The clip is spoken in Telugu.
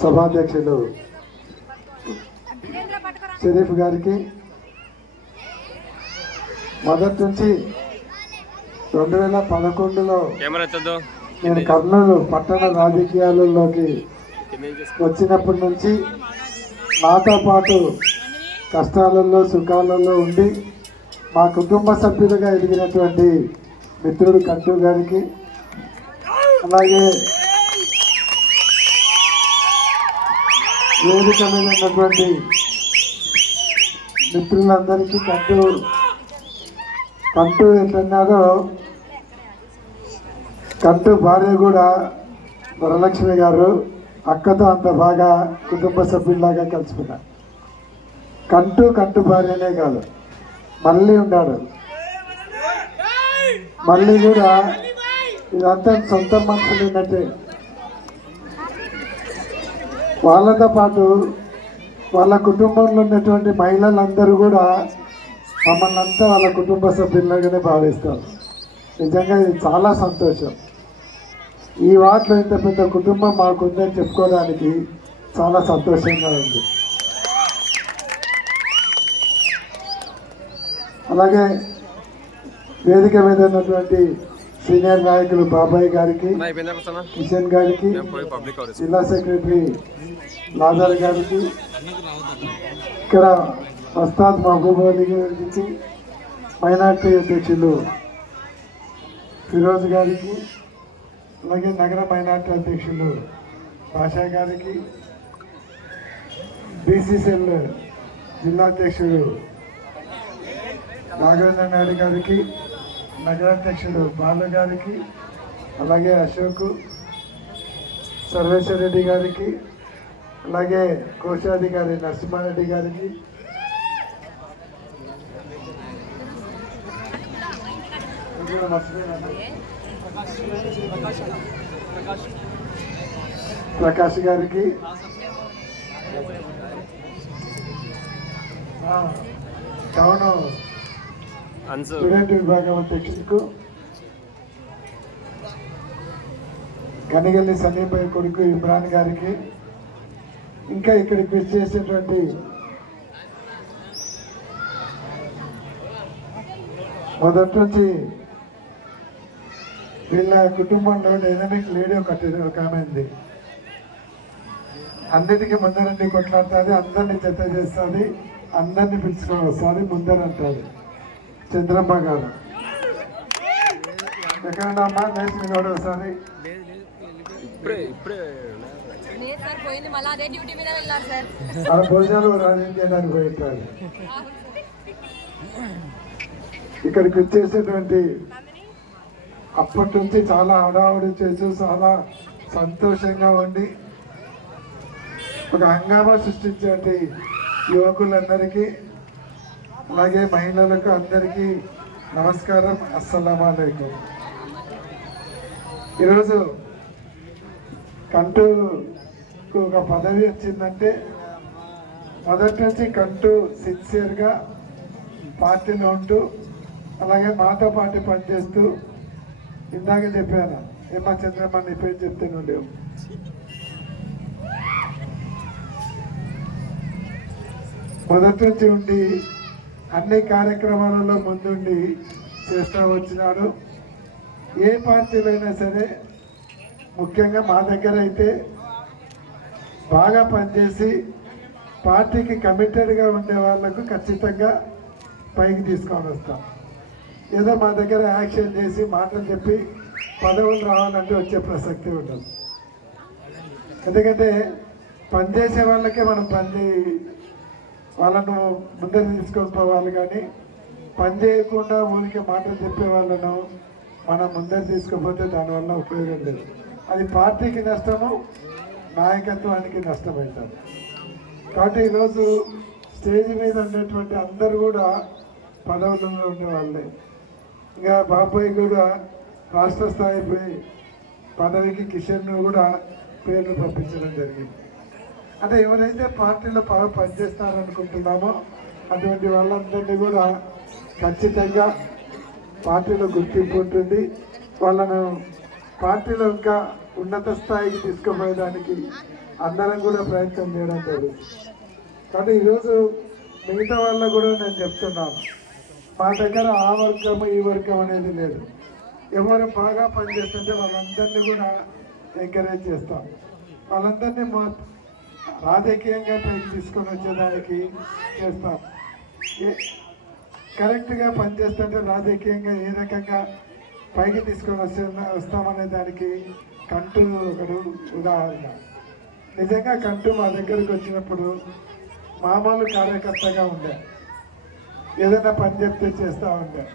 సభాధ్యక్షులు షరీఫ్ గారికి మొదటి నుంచి రెండు వేల పదకొండులో నేను కర్నూలు పట్టణ రాజకీయాలలోకి వచ్చినప్పటి నుంచి నాతో పాటు కష్టాలలో సుఖాలలో ఉండి మా కుటుంబ సభ్యులుగా ఎదిగినటువంటి మిత్రుడు కంటూ గారికి అలాగే వేదిక మీద ఉన్నటువంటి మిత్రులందరికీ కంటూ కంటూ ఏంటన్నారో కంటూ భార్య కూడా వరలక్ష్మి గారు అక్కతో అంత బాగా కుటుంబ సభ్యుల్లాగా కలుసుకున్నారు. కంటూ కంటూ భార్యనే కాదు మళ్ళీ ఉన్నాడు. మళ్ళీ కూడా ఇదంతా సొంత మనుషులు ఉన్నట్టే. వాళ్ళతో పాటు వాళ్ళ కుటుంబంలో ఉన్నటువంటి మహిళలందరూ కూడా మమ్మల్ని అంతా వాళ్ళ కుటుంబ సభ్యులగానే భావిస్తారు. నిజంగా ఇది చాలా సంతోషం. ఈ వార్డులో ఇంత పెద్ద కుటుంబం మాకుందని చెప్పుకోవడానికి చాలా సంతోషంగా ఉంది. అలాగే వేదిక మీద ఉన్నటువంటి సీనియర్ నాయకులు బాబాయ్ గారికి? కిషన్ గారికి జిల్లా సెక్రటరీ లాజర్ గారికి ఇక్కడ వస్తాద్ మహబూబ్ అలీ గారికి మైనార్టీ అధ్యక్షులు ఫిరోజ్ గారికి అలాగే నగర మైనార్టీ అధ్యక్షులు భాషా గారికి బీసీసీఎల్ జిల్లా అధ్యక్షుడు నాగేంద్ర నాయుడు గారికి నగరాధ్యక్షుడు బాలు గారికి అలాగే అశోక్ సర్వేశ్వర రెడ్డి గారికి అలాగే కోశాధికారి నరసింహారెడ్డి గారికి ప్రకాష్ గారికి ఆ, స్టూడెంట్ విభాగం అధ్యక్షులకు గనిగల్లి సలీంబాయి కొడుకు ఇమ్రాన్ గారికి. ఇంకా ఇక్కడ కృషి విచ్చేసేటువంటి మొదటి నుంచి వీళ్ళ కుటుంబంలో డైనమిక్ లేడీ ఒకటి ఒక ఆమె ఉంది. అన్నిటికీ ముందరండి కొట్లాడుతుంది అందరినీ జత చేస్తుంది అందరినీ పిలుచుకొని వస్తుంది ముందరంటుంది చంద్రమ్మ గారు. ఎక్కడమ్మా నేసి మీద ఒకసారి. ఇప్పుడే ఇప్పుడే. లేదు సార్ పోయింది. మళ్ళీ అదే డ్యూటీ మీద వెళ్ళారు సార్. ఆ భోజనాలు పోయింటారు ఇక్కడికి వచ్చేసేటువంటి అప్పటి నుంచి చాలా హడావుడి చేసి చాలా సంతోషంగా ఉండి ఒక హంగామా సృష్టించేటి యువకులందరికీ అలాగే మహిళలకు అందరికీ నమస్కారం. అస్సలం ఈరోజు కంటూకు ఒక పదవి వచ్చిందంటే మొదటి నుంచి కంటూ సిన్సియర్గా పార్టీలో ఉంటూ అలాగే మాతో పాటు పనిచేస్తూ ఇందాక చెప్పాను. ఏమా చంద్రమ్మ నీ పేరు చెప్తే నువ్వు లేవు. మొదటి నుంచి ఉండి అన్ని కార్యక్రమాలలో ముందుండి చేస్తూ వచ్చినాడు. ఏ పార్టీలైనా సరే ముఖ్యంగా మా దగ్గర అయితే బాగా పనిచేసి పార్టీకి కమిటెడ్గా ఉండే వాళ్ళకు ఖచ్చితంగా పైకి తీసుకొని వస్తాం. ఏదో మా దగ్గర యాక్షన్ చేసి మాటలు చెప్పి పదవులు రావాలంటే వచ్చే ప్రసక్తి ఉండదు. ఎందుకంటే పనిచేసే వాళ్ళకే మనం పని వాళ్ళను ముందర తీసుకొని కానీ పని చేయకుండా ఊరికే మాటలు చెప్పే వాళ్ళను మనం ముందర తీసుకుపోతే దానివల్ల ఉపయోగం లేదు. అది పార్టీకి నష్టము నాయకత్వానికి నష్టమవుతారు కాబట్టి ఈరోజు స్టేజ్ మీద ఉండేటువంటి అందరూ కూడా పదవులలో ఉండేవాళ్ళే. ఇంకా బాబాయ్ కూడా రాష్ట్ర స్థాయి పోయి పదవికి కిషన్ కూడా పేర్లు పంపించడం జరిగింది. అంటే ఎవరైతే పార్టీలో బాగా పనిచేస్తారనుకుంటున్నామో అటువంటి వాళ్ళందరినీ కూడా ఖచ్చితంగా పార్టీలో గుర్తింపు ఉంటుంది. వాళ్ళను పార్టీలో ఇంకా ఉన్నత స్థాయికి తీసుకుపోయేదానికి అందరం కూడా ప్రయత్నం చేయడం లేదు కానీ ఈరోజు మిగతా వాళ్ళ కూడా నేను చెప్తున్నాను మా దగ్గర ఆ వర్గం ఈ వర్గం అనేది లేదు. ఎవరు బాగా పనిచేస్తుంటే వాళ్ళందరినీ కూడా ఎంకరేజ్ చేస్తాం. వాళ్ళందరినీ మా రాజకీయంగా పైకి తీసుకొని వచ్చేదానికి చేస్తాం. ఏ- కరెక్ట్గా పనిచేస్తుంటే రాజకీయంగా ఏ రకంగా పైకి తీసుకొని వస్తే వస్తామనే దానికి కంటూ ఒకడు ఉదాహరణ. నిజంగా కంటూ మా దగ్గరకు వచ్చినప్పుడు మామూలు కార్యకర్తగా ఉండే. ఏదైనా పని చెప్తే చేస్తూ ఉండే.